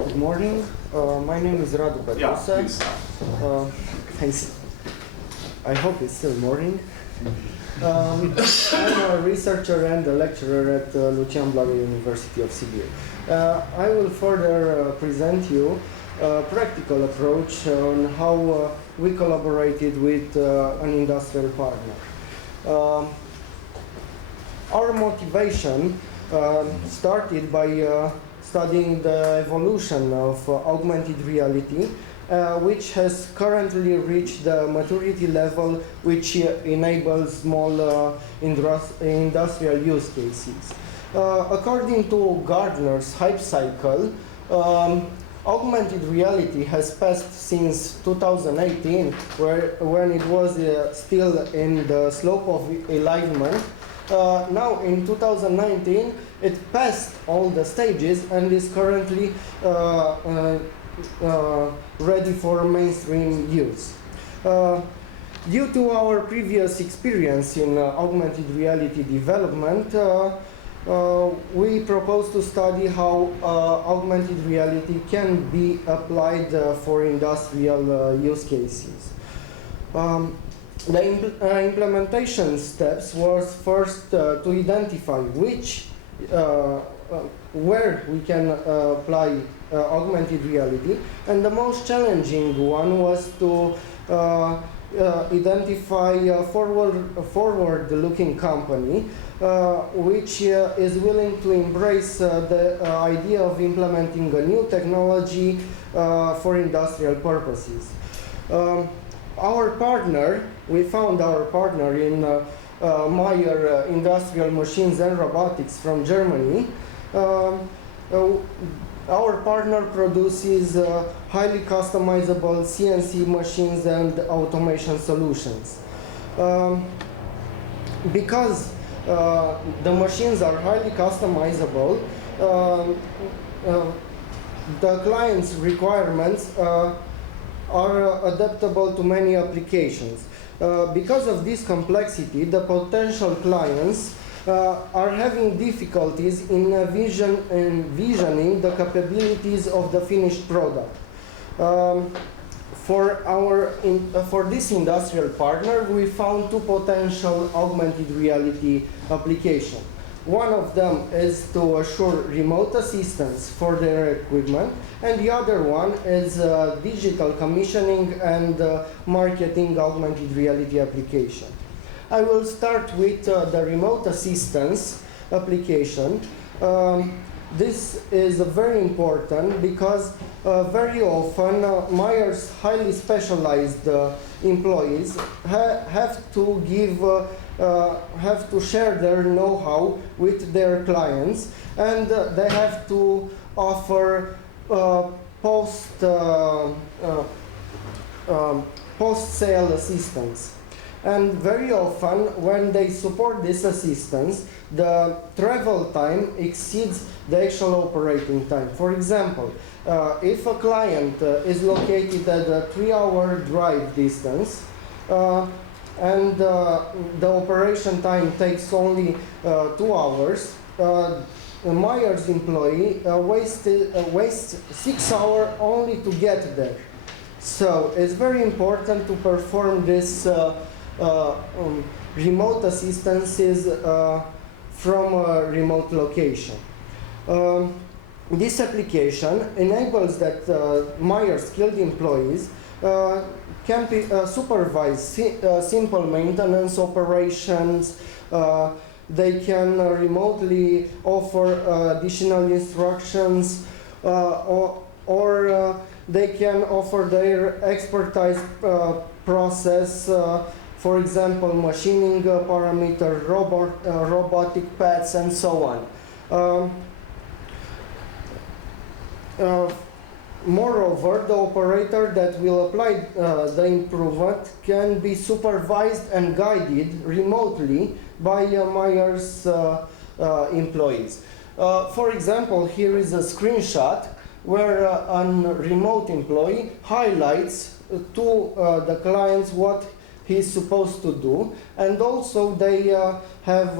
Good morning. My name is Radu Petruse. Yeah, please. Thanks. I hope it's still morning. I'm a researcher and a lecturer at Lucian Blaga University of Sibiu. I will further present you a practical approach on how we collaborated with an industrial partner. Our motivation started by studying the evolution of augmented reality, which has currently reached the maturity level which enables small industrial use cases. According to Gartner's hype cycle, augmented reality has passed since 2018, when it was still in the slope of alignment. Now in 2019, it passed all the stages and is currently ready for mainstream use. Due to our previous experience in augmented reality development, we propose to study how augmented reality can be applied for industrial use cases. The implementation steps was first to identify where we can apply augmented reality, and the most challenging one was to identify a forward-looking company which is willing to embrace the idea of implementing a new technology for industrial purposes. We found our partner in Meyer Industrial Machines and Robotics from Germany. Our partner produces highly customizable CNC machines and automation solutions. Because the machines are highly customizable, the client's requirements are adaptable to many applications. Because of this complexity, the potential clients are having difficulties in envisioning the capabilities of the finished product. For this industrial partner, we found two potential augmented reality applications. One of them is to assure remote assistance for their equipment, and the other one is digital commissioning and marketing augmented reality application. I will start with the remote assistance application. This is very important because very often Meyer's highly specialized employees have to share their know-how with their clients, and they have to offer post-sale assistance. And very often, when they support this assistance, the travel time exceeds the actual operating time. For example, if a client is located at a 3-hour drive distance, and the operation time takes only 2 hours, Meyer's employee wastes 6 hours only to get there. So it's very important to perform this remote assistances from a remote location. This application enables that Meyer skilled employees can supervise simple maintenance operations. They can remotely offer additional instructions, or they can offer their expertise process. For example, machining parameter, robotic pads, and so on. Moreover, the operator that will apply the improvement can be supervised and guided remotely by Meyer's employees. For example, here is a screenshot where a remote employee highlights to the clients what he's supposed to do, and also they have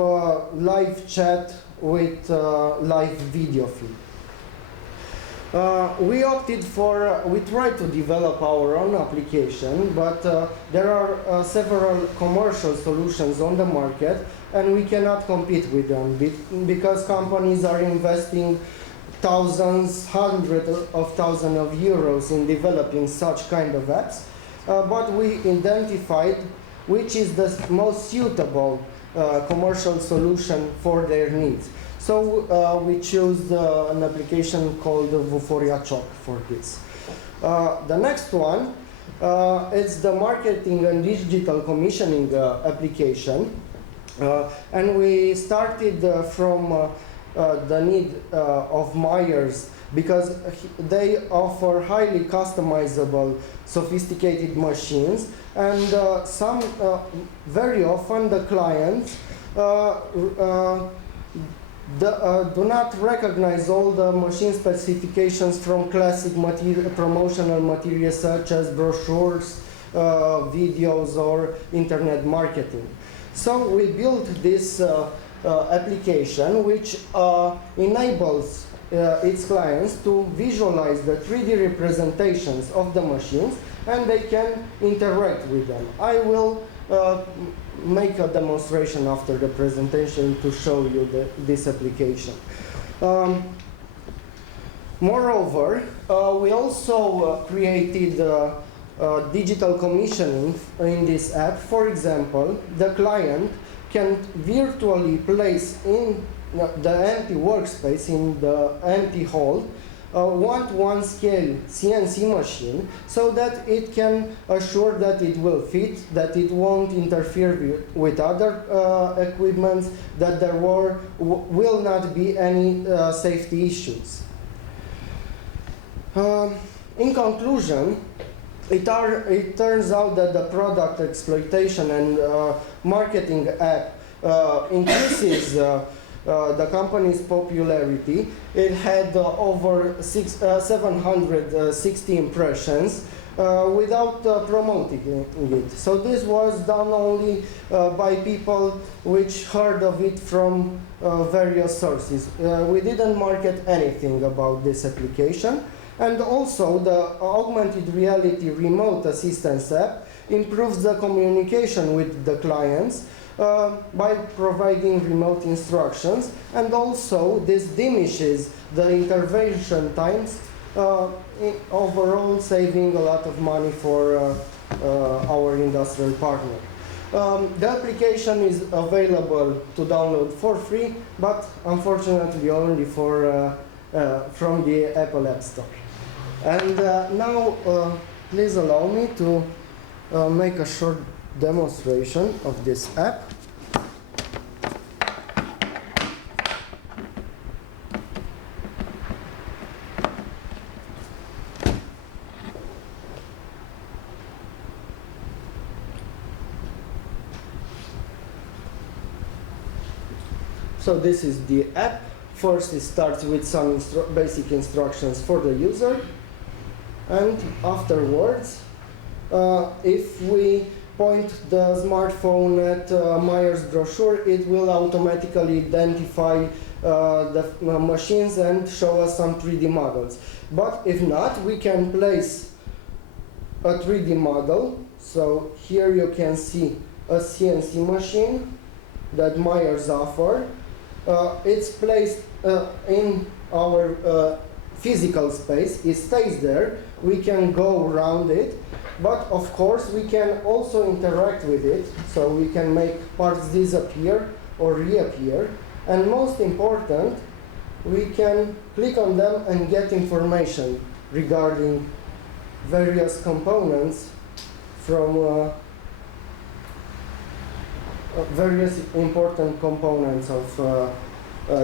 live chat with live video feed. We opted for, we tried to develop our own application, but there are several commercial solutions on the market, and we cannot compete with them because companies are investing thousands, hundreds of thousands of euros in developing such kind of apps. But we identified which is the most suitable commercial solution for their needs. So we chose an application called Vuforia Chalk for this. The next one is the marketing and digital commissioning application. And we started from the need of Myers because they offer highly customizable, sophisticated machines, and very often the clients do not recognize all the machine specifications from classic promotional materials such as brochures, videos, or internet marketing. So we built this application which enables its clients to visualize the 3D representations of the machines, and they can interact with them. I will make a demonstration after the presentation to show you this application. Moreover, we also created digital commissioning in this app. For example, the client can virtually place in the empty workspace, in the empty hall, one-to-one scale CNC machine, so that it can assure that it will fit, that it won't interfere with other equipment, that there will not be any safety issues. In conclusion, it turns out that the product exploitation and marketing app increases the company's popularity. It had over 760 impressions without promoting it. So this was done only by people which heard of it from various sources. We didn't market anything about this application. And also the augmented reality remote assistance app improves the communication with the clients by providing remote instructions, and also this diminishes the intervention times, overall saving a lot of money for our industrial partner. The application is available to download for free, but unfortunately only from the Apple App Store. And now please allow me to make a short demonstration of this app. So this is the app. First it starts with some basic instructions for the user, and afterwards if we point the smartphone at Myers brochure, it will automatically identify the machines and show us some 3D models. But if not, we can place a 3D model. So here you can see a CNC machine that Myers offer. It's placed in our physical space. It stays there. We can go around it. But of course, we can also interact with it, so we can make parts disappear or reappear. And most important, we can click on them and get information regarding various components from various important components of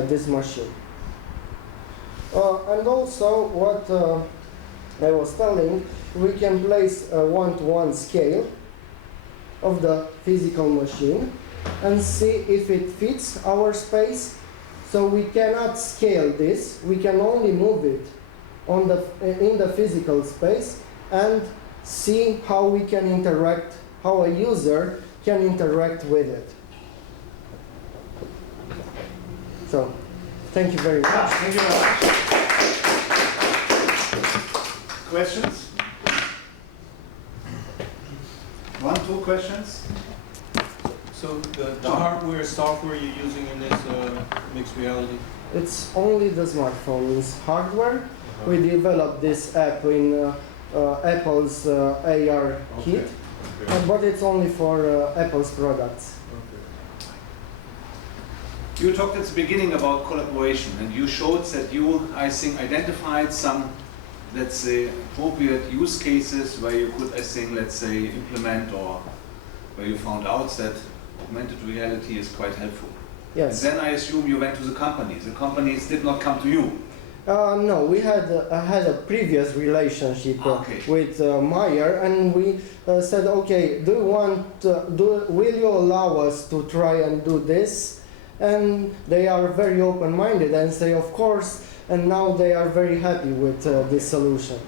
this machine. And also, what I was telling, we can place a one-to-one scale of the physical machine and see if it fits our space. So we cannot scale this, we can only move it on in the physical space and see how we can interact, how a user can interact with it. So, thank you very much. Thank you very much. questions? 1, 2 questions? So the hardware, software you're using in this mixed reality? It's only the smartphone's hardware. We developed this app in Apple's AR kit, but it's only for Apple's products. You talked at the beginning about collaboration, and you showed that you, I think, identified some, let's say, appropriate use cases where you could, I think, let's say, implement, or where you found out that augmented reality is quite helpful. Yes. And then I assume you went to the companies. The companies did not come to you. No, we had I had a previous relationship with Meyer, and we said, okay, will you allow us to try and do this? And they are very open-minded and say, of course, and now they are very happy with this solution.